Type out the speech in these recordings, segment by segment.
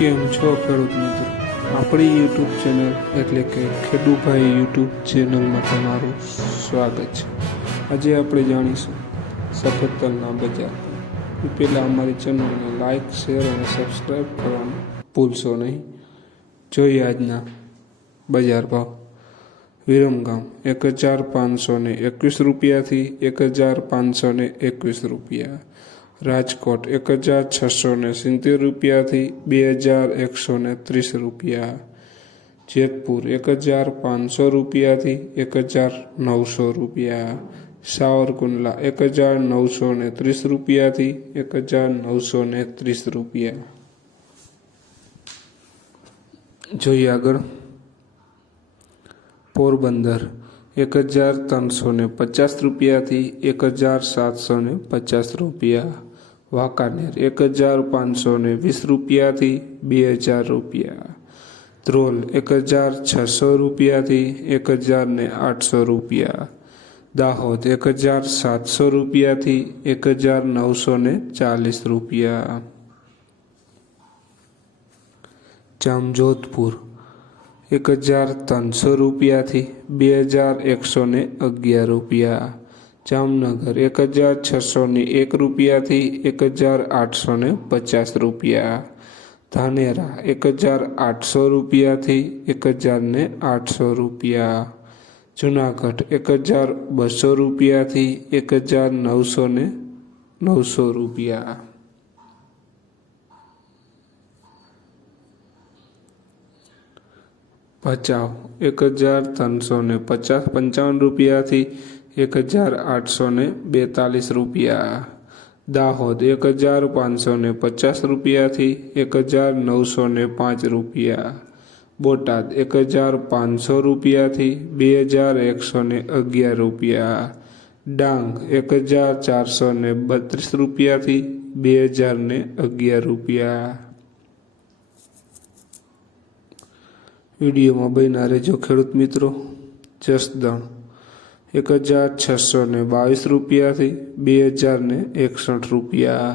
કેમ છો ખેડૂત મિત્રો? આપણી યુટ્યુબ ચેનલ એટલે કે ખેડૂભાઈ યુટ્યુબ ચેનલમાં તમારું સ્વાગત છે. આજે આપણે જાણીશું સફેદ તલના બજાર પહેલાં અમારી ચેનલને લાઈક, શેર અને સબસ્ક્રાઈબ કરવાનું ભૂલશો નહીં. જોઈએ આજના બજાર ભાવ વિરમગામ એક હજાર પાંચસો એકવીસ રૂપિયાથી એક હજાર પાંચસો એકવીસ રૂપિયા રાજકોટ એક હજાર છસો ને સિત્તેર રૂપિયાથી બે હજાર એકસો ને ત્રીસ રૂપિયા જેતપુર એક હજાર પાંચસો રૂપિયાથી એક હજાર નવસો રૂપિયા સાવરકુંડલા એક હજાર નવસો ને ત્રીસ રૂપિયાથી એક હજાર નવસો ને ત્રીસ રૂપિયા જોઈએ આગળ પોરબંદર એક હજાર ત્રણસો ને પચાસ રૂપિયાથી એક હજાર સાતસો ને પચાસ રૂપિયા વાંકાનેર એક હજાર પાંચસો ને વીસ રૂપિયાથી બે હજાર રૂપિયા ધ્રોલ એક હજાર છસો રૂપિયાથી એક હજાર ને આઠસો રૂપિયા દાહોદ એક હજાર સાતસો રૂપિયાથી એક હજાર નવસો ને ચાલીસ રૂપિયા જામજોધપુર એક હજાર ત્રણસો રૂપિયાથી બે હજાર એકસો ને અગિયાર રૂપિયા જામનગર એક હજાર છસો ને એક રૂપિયાથી એક હજાર આઠસો ને પચાસ રૂપિયા ધાનેરા એક હજાર આઠસો રૂપિયાથી એક હજાર ને આઠસો રૂપિયા જુનાગઢ એક હજાર બસો રૂપિયાથી એક હજાર નવસો ને નવસો રૂપિયા ભચાઉ એક હજાર ત્રણસો ને પચાસ પંચાવન રૂપિયાથી એક હજાર આઠસો ને બેતાલીસ રૂપિયા. દાહોદ એક હજાર પાંચસો ને પચાસ રૂપિયાથી એક હજાર નવસો ને પાંચ રૂપિયા. બોટાદ એક હજાર પાંચસો રૂપિયાથી બે હજાર એકસો ને અગિયાર રૂપિયા. ડાંગ એક હજાર ચારસો ને બત્રીસ રૂપિયાથી બે હજાર ને અગિયાર રૂપિયા. વિડીયોમાં બનનારે જો ખેડૂત મિત્રો. જસદણ એક હજાર છસો ને બાવીસ રૂપિયાથી બે હજાર ને એકસઠ રૂપિયા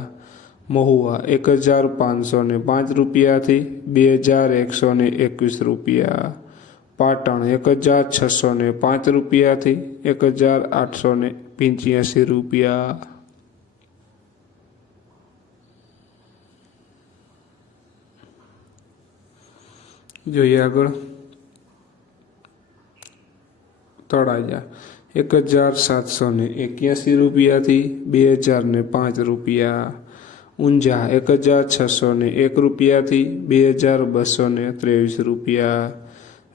મહુવા એક હજાર પાંચસો ને પાંચ રૂપિયાથી બે હજાર એકસો ને એકવીસ રૂપિયા પાટણ એક હજાર છસો ને પાંચ રૂપિયાથી એક હજાર આઠસો ને પંચ્યાસી રૂપિયા જોઈએ આગળ તળાજા એક હજાર સાતસો ને એક્યાસી રૂપિયાથી બે હજાર ને પાંચ રૂપિયા. ઊંઝા એક હજાર છસો ને એક રૂપિયાથી બે હજાર બસો ને ત્રેવીસ રૂપિયા.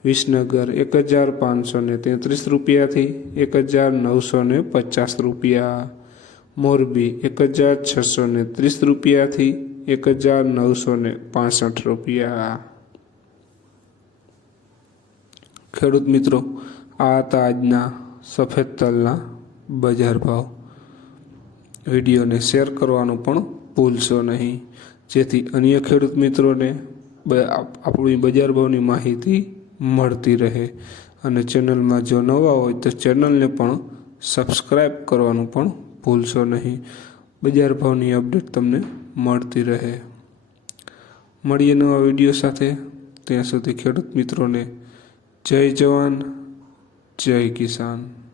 વિસનગર એક હજાર પાંચસો ને તેત્રીસ રૂપિયાથી એક હજાર નવસો ને પચાસ રૂપિયા. મોરબી એક હજાર છસો ને ત્રીસ રૂપિયાથી એક હજાર નવસો ને પાસઠ રૂપિયા. ખેડૂત મિત્રો, આ હતા આજના સફેદ તલના બજાર ભાવ. વિડીયોને શેર કરવાનું પણ ભૂલશો નહીં. જેથી અન્ય ખેડૂત મિત્રોને આપણી બજાર ભાવની માહિતી મળતી રહે. અને ચેનલમાં જો નવા હોય તો ચેનલને પણ સબસ્ક્રાઈબ કરવાનું પણ ભૂલશો નહીં. બજાર ભાવની અપડેટ તમને મળતી રહે. મળીએ નવા વીડિયો સાથે. ત્યાં સુધી ખેડૂત મિત્રોને જય જવાન. જય કિસાન.